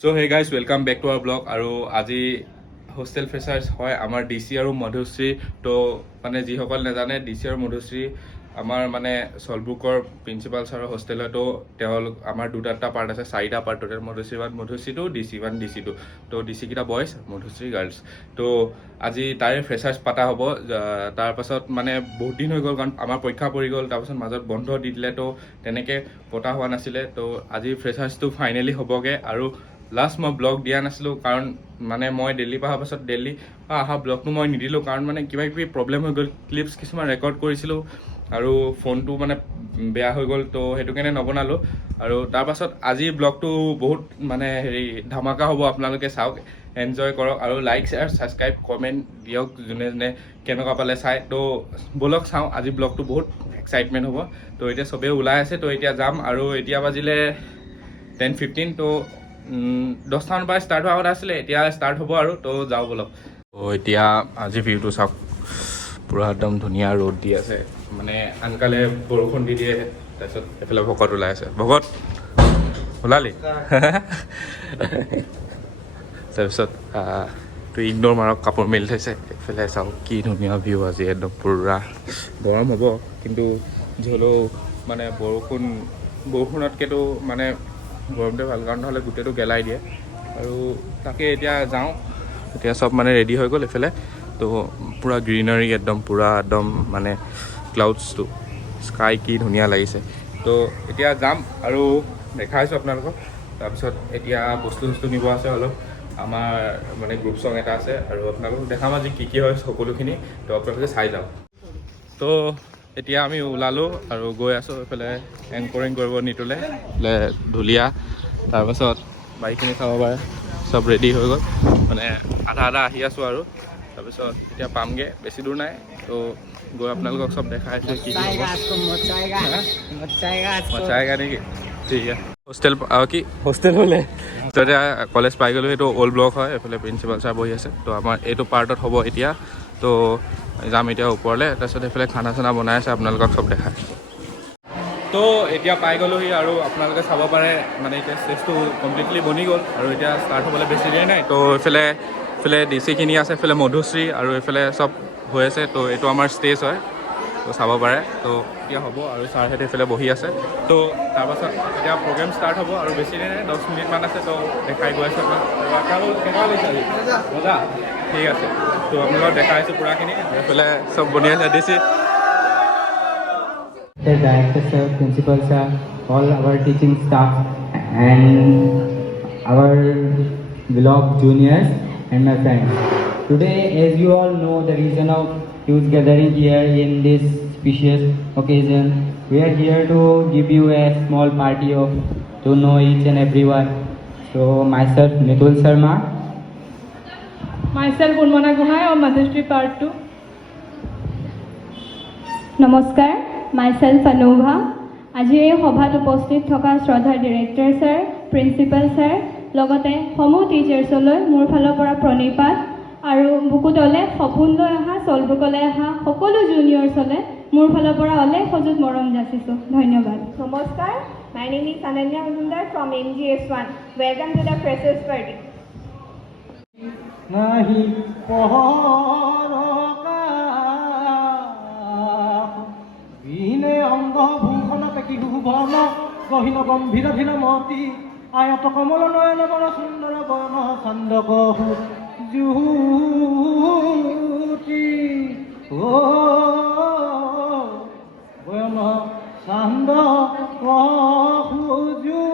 So hey guys, welcome back to our blog. আৰু আজি hostel freshers হয় আমাৰ ডিচি আৰু মধুশ্ৰী তো মানে যিসকল নাজানে ডিচি আৰু মধুশ্ৰী আমাৰ মানে সলব্ৰুকৰ প্ৰিন্সিপাল ছাৰৰ হোষ্টেলতো তেওঁলোক আমাৰ দুটা পাৰ্ট আছে চাৰিটা পাৰ্ট টোটেল মধুশ্ৰী 1 মধুশ্ৰী 2 ডিচি 1 ডিচি 2 তো ডিচি কিটা বয়জ মধুশ্ৰী গাৰ্লছ তো আজি তাৰে ফ্ৰেছাৰ্ছ পাতা হ'ব তাৰ পাছত মানে বহুত দিন হৈ গ'ল কাৰণ আমাৰ পৰীক্ষা পৰি গ'ল তাৰ পাছত মাজত বন্ধ দি দিলে তো তেনেকৈ পতা হোৱা নাছিলে তো আজি ফ্ৰেছাৰ্ছটো ফাইনেলি হ'বগৈ আৰু লাষ্ট মই ব্লগ দিয়া নাছিলোঁ কাৰণ মানে মই দিল্লী পৰা অহাৰ পাছত দিল্লী অহা ব্লগটো মই নিদিলোঁ কাৰণ মানে কিবা কিবি প্ৰব্লেম হৈ গ'ল ক্লিপছ কিছুমান ৰেকৰ্ড কৰিছিলোঁ আৰু ফোনটো মানে বেয়া হৈ গ'ল তো সেইটো কাৰণে নবনালোঁ আৰু তাৰপাছত আজি ব্লগটো বহুত মানে হেৰি ধামাকা হ'ব আপোনালোকে চাওক এনজয় কৰক আৰু লাইক শ্বেয়াৰ ছাবস্ক্ৰাইব কমেণ্ট দিয়ক যোনে যোনে কেনেকুৱা পালে চাই তো ব'লক চাওঁ আজি ব্লগটো বহুত এক্সাইটমেণ্ট হ'ব তো এতিয়া চবেই ওলাই আছে তো এতিয়া যাম আৰু এতিয়া বাজিলে 10:15 তো 10টামান পৰা ষ্টাৰ্ট হোৱা কথা আছিলে এতিয়া ষ্টাৰ্ট হ'ব আৰু তো যাওঁ ব'লক তো এতিয়া আজি ভিউটো চাওক পূৰা একদম ধুনীয়া ৰ'দ দি আছে মানে আনকালে বৰষুণ দি দিয়ে তাৰপিছত এইফালে ভকত ওলাই আছে ভকত ওলালি তাৰপিছত তো ইগন'ৰ মাৰক কাপোৰ মেলি থৈছে এইফালে চাওক কি ধুনীয়া ভিউ আজি একদম পূৰা গৰম হ'ব কিন্তু যিহ'লেও মানে বৰষুণতকৈতো মানে গৰমটোৱে ভাল কাৰণ নহ'লে গোটেইটো গেলাই দিয়ে আৰু তাকে এতিয়া যাওঁ এতিয়া চব মানে ৰেডি হৈ গ'ল এইফালে তো পূৰা গ্ৰীনাৰী একদম মানে ক্লাউডছটো স্কাই কি ধুনীয়া লাগিছে তো এতিয়া যাম আৰু দেখাইছোঁ আপোনালোকক তাৰপিছত এতিয়া বস্তু নিব আছে অলপ আমাৰ মানে গ্ৰুপ চং এটা আছে আৰু আপোনালোকক দেখাম আজি কি হয় সকলোখিনি তো আপোনালোকে চাই যাওক তো এতিয়া আমি ওলালোঁ আৰু গৈ আছোঁ এইফালে এংকৰিং কৰিব নিতোলে এইফালে ঢুলীয়া তাৰপাছত বাইকখিনি চাব পাৰে চব ৰেডি হৈ গ'ল মানে আধা আহি আছোঁ আৰু তাৰপিছত এতিয়া পামগৈ বেছি দূৰ নাই তো গৈ আপোনালোকক চব দেখাই আছোঁ কি মচায়েগা নেকি ঠিক আছে হোষ্টেল হ'লে তো এতিয়া কলেজ পাই গ'লোঁ এইটো অল্ড ব্লক হয় এইফালে প্ৰিন্সিপাল ছাৰ বহি আছে তো আমাৰ এইটো পাৰ্টত হ'ব এতিয়া তো যাম এতিয়া ওপৰলৈ তাৰপিছত এইফালে খানা চানা বনাই আছে আপোনালোকক চব দেখায় তো এতিয়া পাই গ'লোহি আৰু আপোনালোকে চাব পাৰে মানে এতিয়া ষ্টেজটো কমপ্লিটলি বনি গ'ল আৰু এতিয়া ষ্টাৰ্ট হ'বলৈ বেছি দেৰি নাই তো এইফালে ডিচিখিনি আছে এইফালে মধুশ্ৰী আৰু এইফালে চব হৈ আছে তো এইটো আমাৰ ষ্টেজ হয় তো চাব পাৰে তো এতিয়া হ'ব আৰু ছাৰহঁতে এইফালে বহি আছে তো তাৰপাছত এতিয়া প্ৰগ্ৰেম ষ্টাৰ্ট হ'ব আৰু বেছি দেৰি নাই 10 মিনিটমান আছে তো দেখাই গৈ আছোঁ আপোনালোক কেনেকুৱা লাগিছে আজি মজা ঠিক আছে তো আপোনালোকক দেখাইছোঁ পূৰাখিনি এইফালে চব বনি আছে DC The director sir, principal sir, all our teaching staff and our beloved juniors and my friends. Today, as you all know, the reason of youth gathering here in this specious occasion, we are here to give you a small party to know each and everyone. So myself, Nitul Sharma. Myself, Unmana Guhai of Madhushree Part 2. নমস্কাৰ মাইছেলফ অনুভা আজি এই সভাত উপস্থিত থকা শ্ৰদ্ধা director sir principal sir লগতে সমূহ টিচাৰ্ছলৈ মোৰ ফালৰ পৰা প্ৰণিপাত আৰু বুকুতলে সপোন লৈ অহা চলবুকলৈ অহা সকলো জুনিয়ৰ্ছলৈ মোৰ ফালৰ পৰা অলেখ সজুত মৰম যাচিছোঁ ধন্যবাদ নমস্কাৰ my name is Ananya Mujumdar from MGS1 welcome to the freshers party nahi বিনে অংগ ভূষণতে কি ভুৱন গহীন গম্ভীৰ ধীন মতি আয়ত কমল নয়ন বন সুন্দৰ বন চন্দক জুতি বয়ন চান্দ জুতি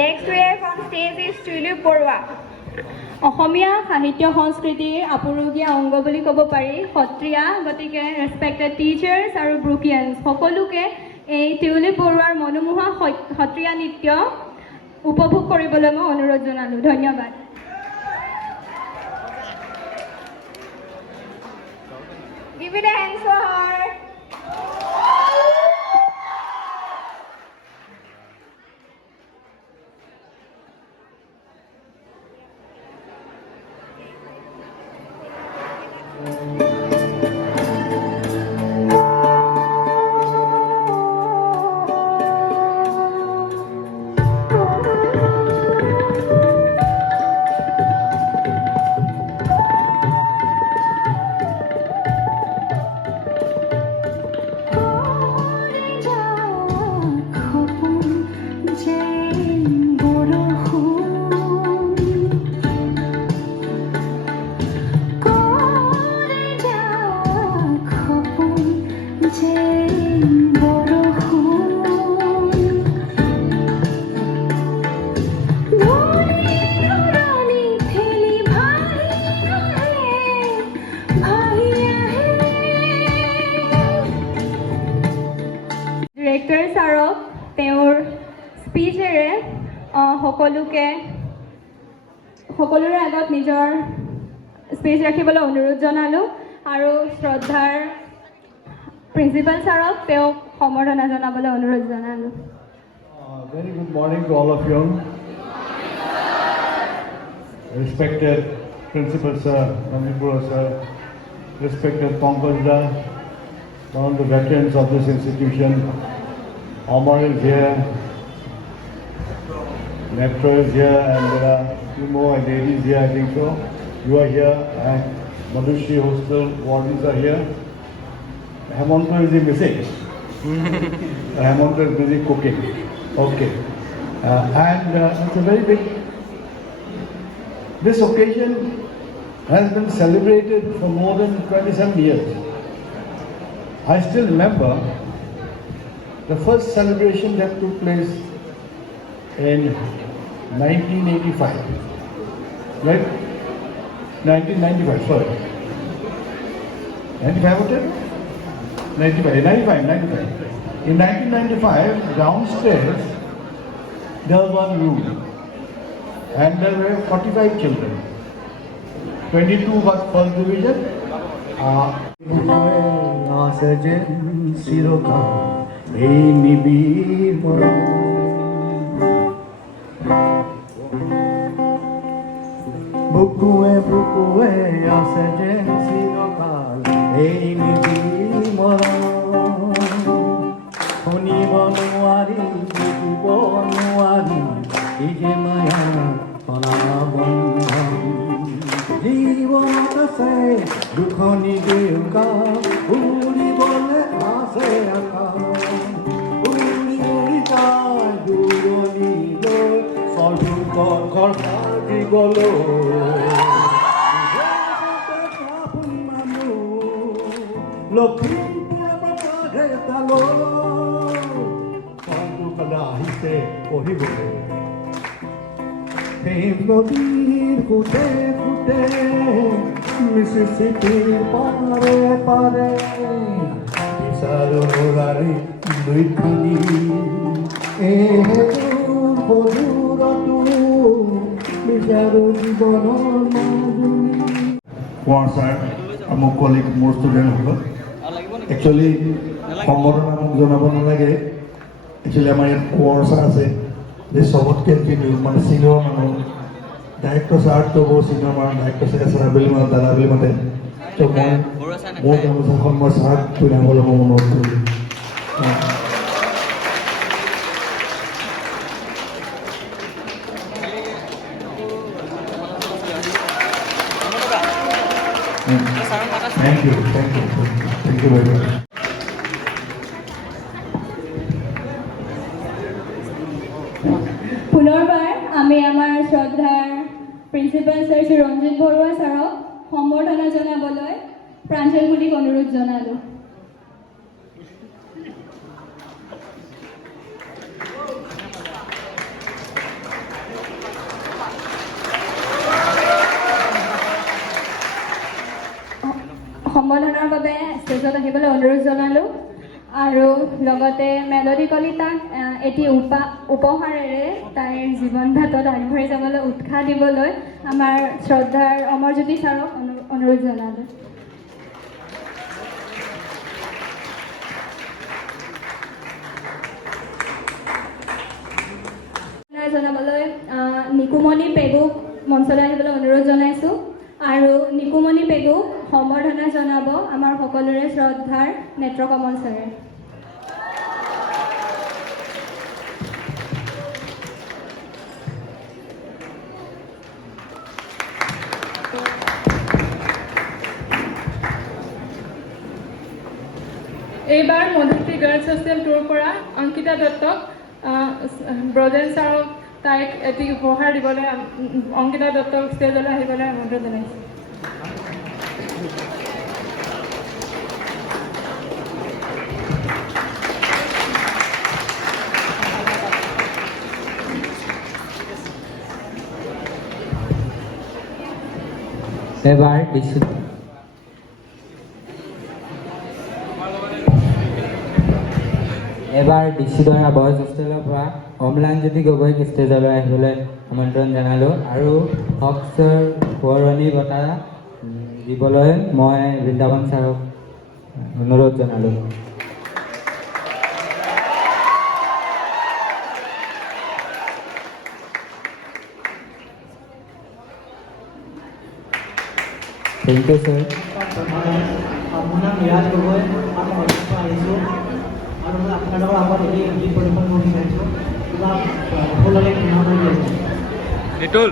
next we have on stage is Tulip Borwa Asamiya সাহিত্য সংস্কৃতিৰ আপুৰুগীয়া অংগ বুলি ক'ব পাৰি সত্ৰীয়া গতিকে ৰেসপেক্টেড টিচাৰ্ছ আৰু ব্ৰুকিয়ানছ সকলোকে এই টিউলিপ বৰুৱাৰ মনোমোহা সত্ৰীয়া নৃত্য উপভোগ কৰিবলৈ মই অনুৰোধ জনালোঁ ধন্যবাদ Give it a hand for her. Director ছাৰক তেওঁৰ স্পীচেৰে সকলোৰে আগত নিজৰ স্পীচ ৰাখিবলৈ অনুৰোধ জনালোঁ আৰু শ্ৰদ্ধাৰ প্ৰিন্সিপাল ছাৰক তেওঁক সম্বৰ্ধনা জনাবলৈ অনুৰোধ জনালোঁ Very good morning to all of you. Respected Principal Sir, Duwerah Sir, respected Pankaj, all the veterans of this institution. Omar is here, Metro is here, and there are few more ladies here, I think so. You are here, and Madhushree Hostel wardens are here. Hemonto is missing. Hemonto is busy cooking. Okay. It's a very big. This occasion has been celebrated for more than 27 years. I still remember the first celebration that took place in 1985. Right? 1995, sorry. 95 was it? 95. In 1995, downstairs, there was one room. And there were 45 children. 22 was first division. Bukuwe asajen sirokal ei nibir moron Honibo nuari bukibo nuari ije maya hona bondhan Jibonot ase dukhoni deuka uribole ase aka Uri jay duroni loi solbukor korkar digolo Lokhiya babare talo Pandu kalahite ohibole Prem nodir kute kute Mississippi pare pare Isaro nogare duikhani Ehetur boduratu Bisaro jibonon majuni Sir, I'm a colleague, more student. Actually, সম্বৰ্ধনা মোক জনাব নালাগে একচুৱেলি আমাৰ ইয়াত কোৰ্চ আছে যে চবতকৈ কিন্তু মানে চিনিয়ৰ মানুহ ডাইৰেক্টৰ ছাৰটো বহু চিনিয়ৰ মানুহ ডাইৰেক্টৰ ছাৰ বুলি মানে দাদা বুলি মাতে তো মই মোৰ গামোচাখন মই ছাৰক পিন্ধাবলৈ মই অনুৰোধ কৰিলোঁ Thank you very much. পুনৰবাৰ আমি আমাৰ শ্ৰদ্ধাৰ প্ৰিন্সিপাল ছাৰ শ্ৰী ৰঞ্জিত বৰুৱা ছাৰক সম্বৰ্ধনা জনাবলৈ প্ৰাঞ্জলমূলক অনুৰোধ জনালোঁ সম্বোধনৰ বাবে ষ্টেজত আহিবলৈ অনুৰোধ জনালোঁ আৰু লগতে মেলডি কলিতাক এটি উপহাৰেৰে তাইৰ জীৱন ঘাটত আগবাঢ়ি যাবলৈ উৎসাহ দিবলৈ আমাৰ শ্ৰদ্ধাৰ অমৰজ্যোতি ছাৰক অনুৰোধ জনালোঁ। জনাবলৈ নিকুমণি পেগুক মঞ্চলৈ আহিবলৈ অনুৰোধ জনাইছোঁ আৰু নিকুমণি পেগুক সম্বৰ্ধনা জনাব আমাৰ সকলোৰে শ্ৰদ্ধাৰ নেত্ৰকমল ছাৰে। এইবাৰ মধুশ্ৰী গাৰ্লছ হোষ্টেল টুৰ পৰা অংকিতা দত্তক ব্ৰজেন ছাৰক তাইক এটি উপহাৰ দিবলৈ অংকিতা দত্তক ষ্টেজলৈ আহিবলৈ আমন্ত্ৰণ জনাইছোঁ। এবাৰ ডিচিডৰা বয়জ হোষ্টেলৰ পৰা অম্লানজ্যোতি গগৈক ষ্টেজলৈ আহিবলৈ আমন্ত্ৰণ জনালোঁ আৰু হকছৰ সোঁৱৰণি বঁটা দিবলৈ মই বৃন্দাবন ছাৰক অনুৰোধ জনালোঁ। Thank you sir. আপোনাৰ মিৰাজ গগৈ আহিছোঁ আৰু মই আপোনালোকৰ আগত এটি গীত পৰিৱেশন কৰিব বিচাৰিছোঁ। কিবা সকলোকে শুনা কৰি দিছোঁ। নিতুল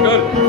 Thank you.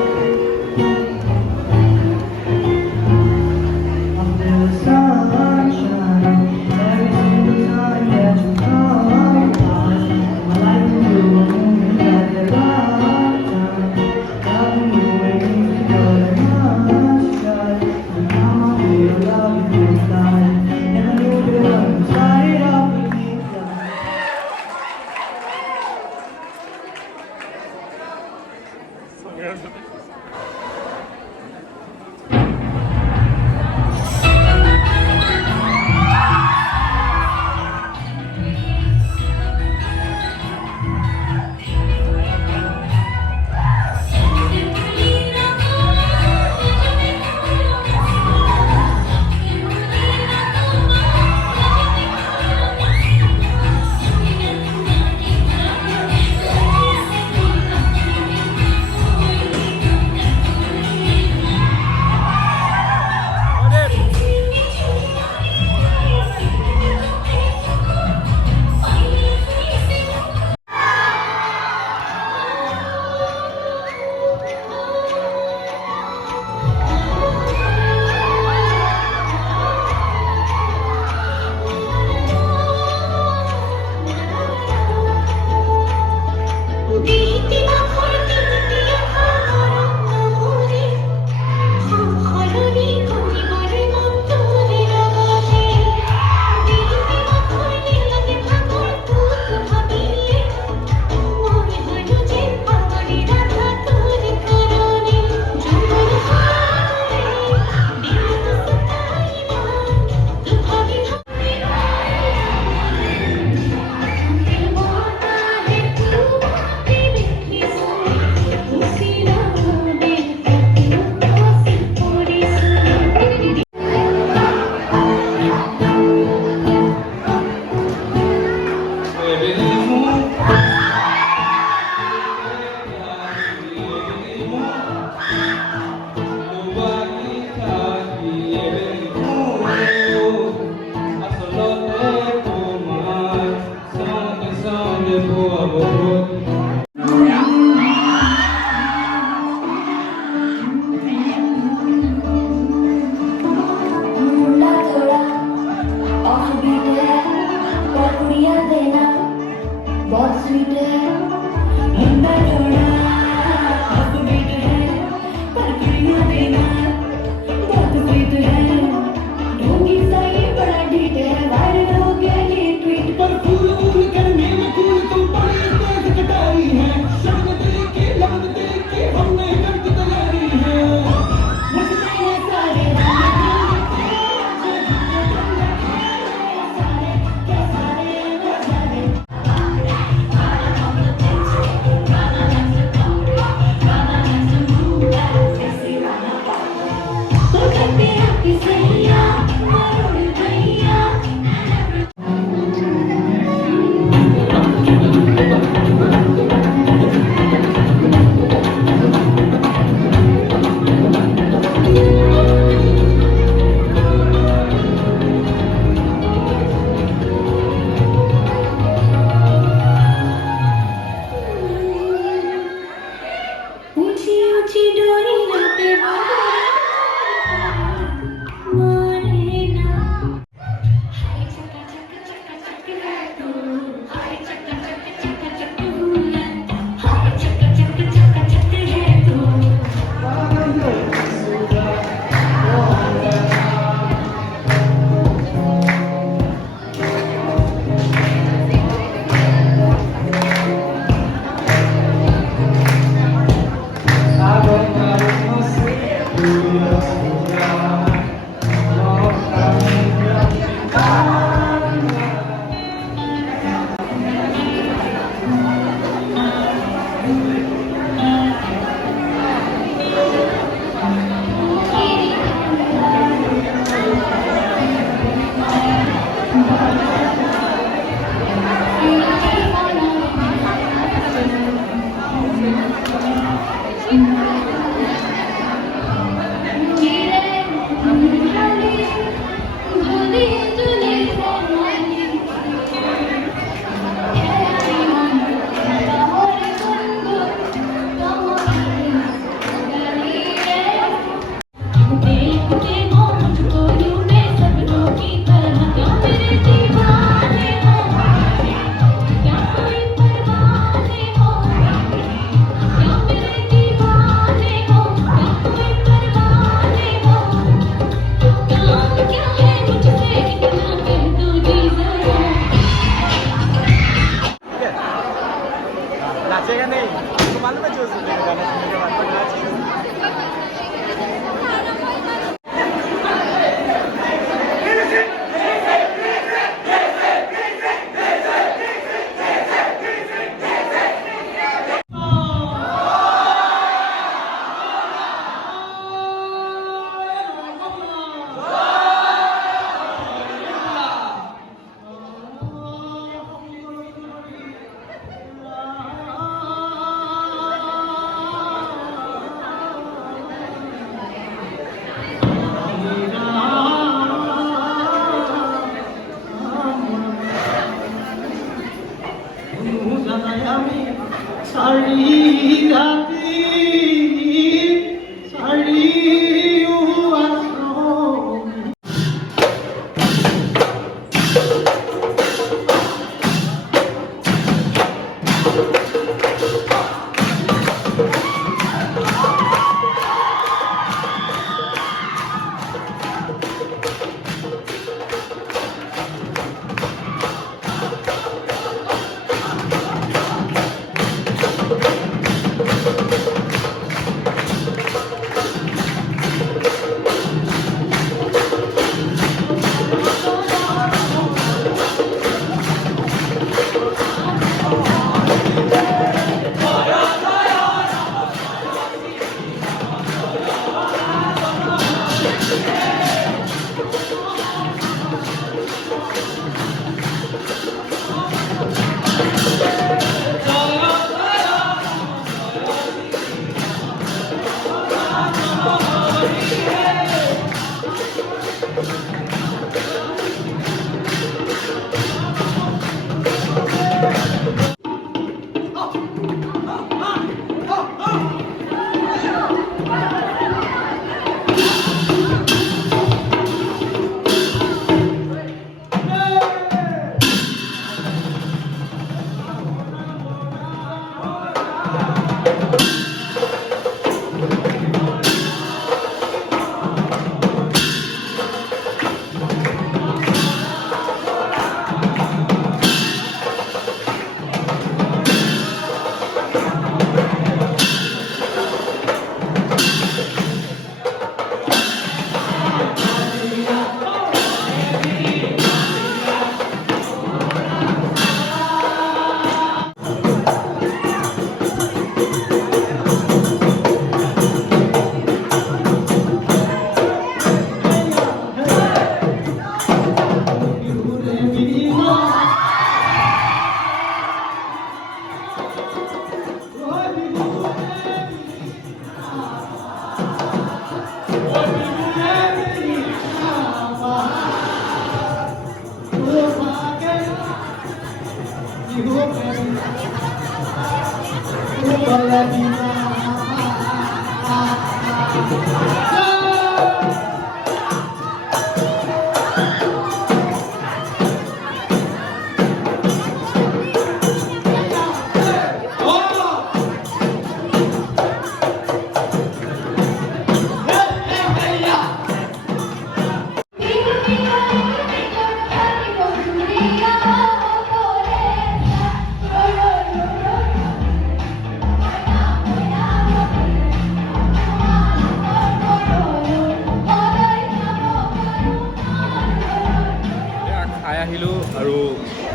আহিলোঁ আৰু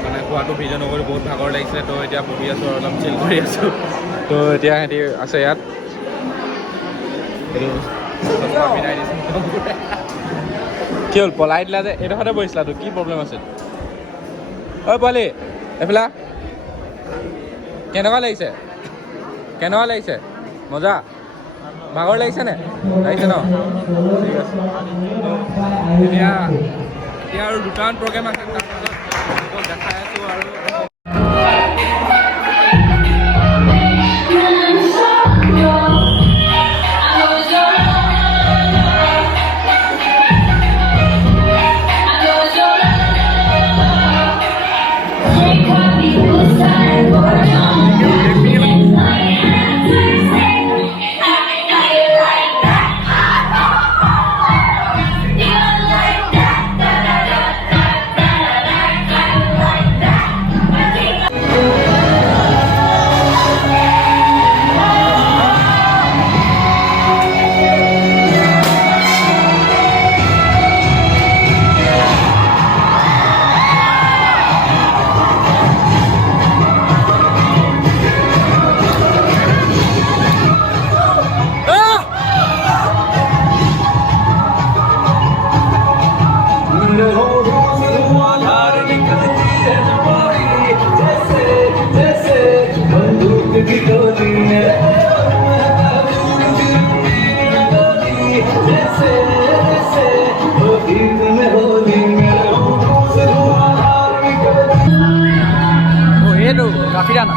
মানে খোৱাটো ভিডিঅ' নকৰি বহুত ভাগৰ লাগিছে তো এতিয়া বহি আছোঁ আৰু অলপ চিল কৰি আছোঁ তো এতিয়া সিহঁতি আছে ইয়াত কি হ'ল পলাই দিলা যে এইডোখৰতে বহিছিলা তো কি প্ৰব্লেম আছিল ঐ পোৱালি এইফালে কেনেকুৱা লাগিছে কেনেকুৱা লাগিছে মজা ভাগৰ লাগিছেনে লাগিছে ন ঠিক আছে এতিয়া এতিয়া আৰু দুটামান প্ৰগ্ৰেম আছে তাৰপিছত দেখাই আছোঁ আৰু Kafirana.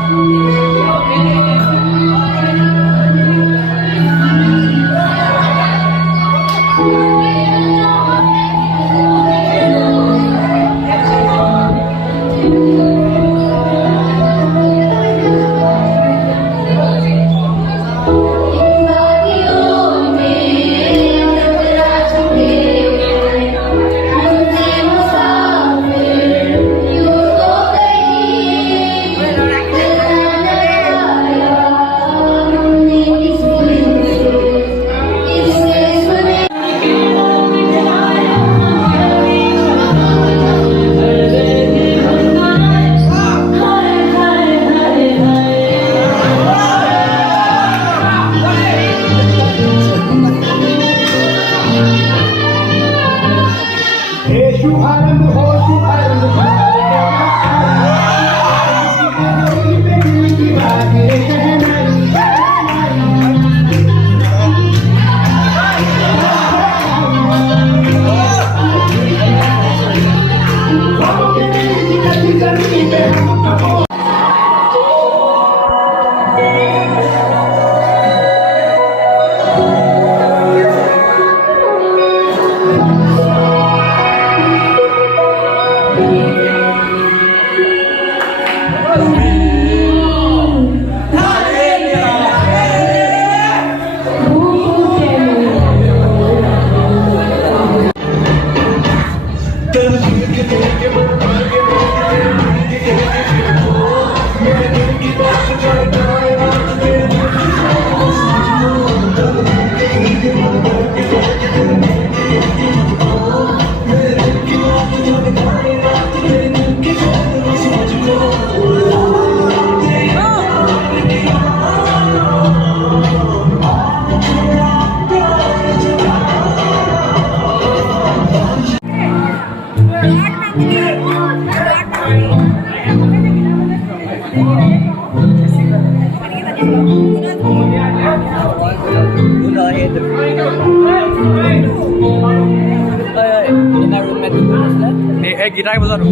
গিটাৰ বজাতো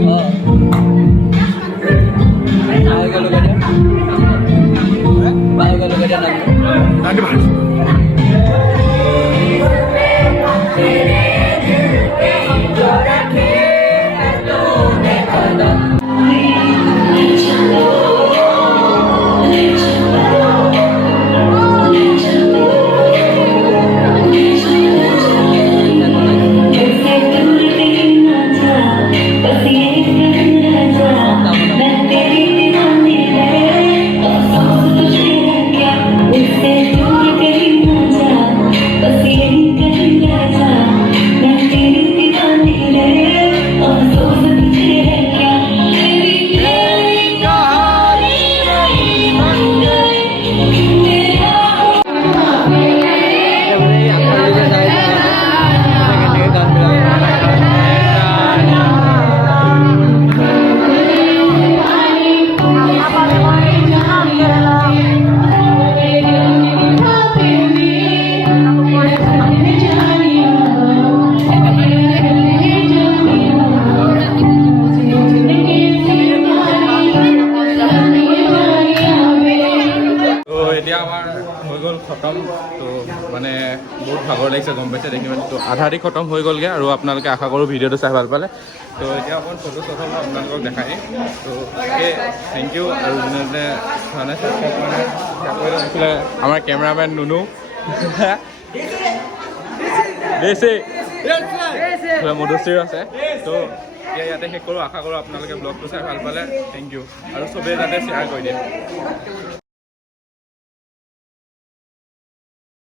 খতম তো মানে বহুত ভাগৰ লাগিছে গম পাইছে দেখি মানে তো আধা আধি খতম হৈ গ'লগৈ আৰু আপোনালোকে আশা কৰোঁ ভিডিঅ'টো চাই ভাল পালে তো এতিয়া অকণ ফটো চটো আপোনালোকক দেখাই তো থেংক ইউ আৰু যোনে মানে আমাৰ কেমেৰামেন নুনু মধুশ্ৰীও আছে তো এতিয়া ইয়াতে শেষ কৰোঁ আশা কৰোঁ আপোনালোকে ব্লগটো চাই ভাল পালে থেংক ইউ আৰু চবেই যাতে শ্বেয়াৰ কৰি দিয়ে